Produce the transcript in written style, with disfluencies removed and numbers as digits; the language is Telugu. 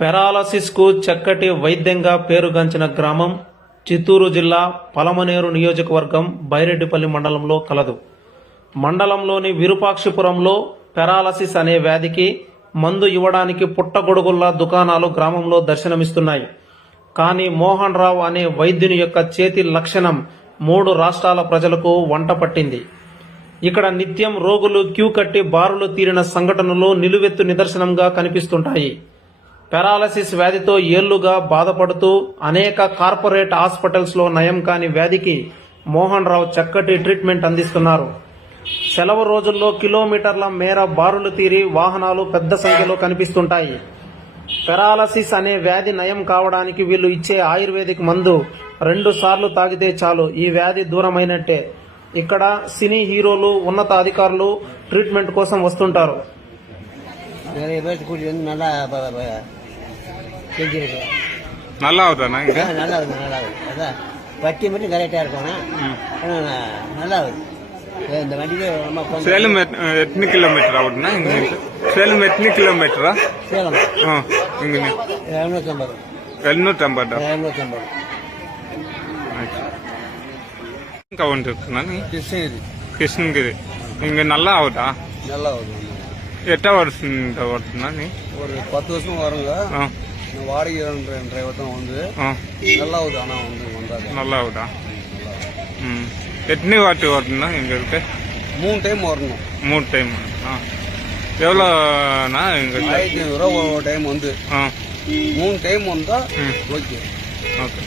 పెరాలసిస్ కు చక్కటి వైద్యంగా పేరుగాంచిన గ్రామం చిత్తూరు జిల్లా పలమనేరు నియోజకవర్గం బైరెడ్డిపల్లి మండలంలో కలదు. మండలంలోని విరూపాక్షిపురంలో పెరాలసిస్ అనే వ్యాధికి మందు ఇవ్వడానికి పుట్టగొడుగుల్లా దుకాణాలు గ్రామంలో దర్శనమిస్తున్నాయి. కానీ మోహన్ రావు అనే వైద్యుని యొక్క చేతి లక్షణం 3 రాష్ట్రాల ప్రజలకు వంట పట్టింది. ఇక్కడ నిత్యం రోగులు క్యూ కట్టి బారులు తీరిన సంఘటనలు నిలువెత్తు నిదర్శనంగా కనిపిస్తుంటాయి. పెరాలసిస్ వ్యాధితో ఏళ్లుగా బాధపడుతూ అనేక కార్పొరేట్ హాస్పిటల్స్ లో నయం కాని వ్యాధికి మోహన్ రావు చక్కటి ట్రీట్మెంట్ అందిస్తున్నారు. సెలవు రోజుల్లో కిలోమీటర్ల మేర బారులు తీరి వాహనాలు పెద్ద సంఖ్యలో కనిపిస్తుంటాయి. పెరాలసిస్ అనే వ్యాధి నయం కావడానికి వీళ్ళు ఇచ్చే ఆయుర్వేదిక్ మందు 2 సార్లు తాగితే చాలు ఈ వ్యాధి దూరమైనట్టే. ఇక్కడ సినీ హీరోలు, ఉన్నత అధికారులు ట్రీట్మెంట్ కోసం వస్తుంటారు. நல்லா ஆகுதாண்ணா இங்க? நல்லா ஆகுது, நல்லா ஆகுது. அதான் வட்டி மட்டும் கரெக்டா இருக்கணும். நல்லா ஆகுது. இந்த வண்டிக்கு சேலம் எத்தனை கிலோமீட்டர் ஆகுதுண்ணா இங்க? சேலம் எத்தனை கிலோமீட்டரா? சேலம் இங்க 750. 750. கவுண்ட் இருக்குண்ணா? கிருஷ்ணகிரி. இங்க நல்லா ஆகுதா? நல்லா ஆகுது. எட்டா வருஷம் வருதுண்ணா? நீ ஒரு 10 வருஷம் வருங்க. வாடகை டிரைவர் தான் வந்து நல்லா ஆகுது. ஆனா வந்து வந்தாங்க நல்லா ஆகுதா? எத்தனை வாட்டி வரணும்னா இங்க இருக்கு? 3 டைம் வரணும். 3 டைம். எவ்வளோண்ணா? இங்க 1500 ரூபா ஒரு டைம் வந்து 3 டைம் வந்தா ஓகே. ஓகே.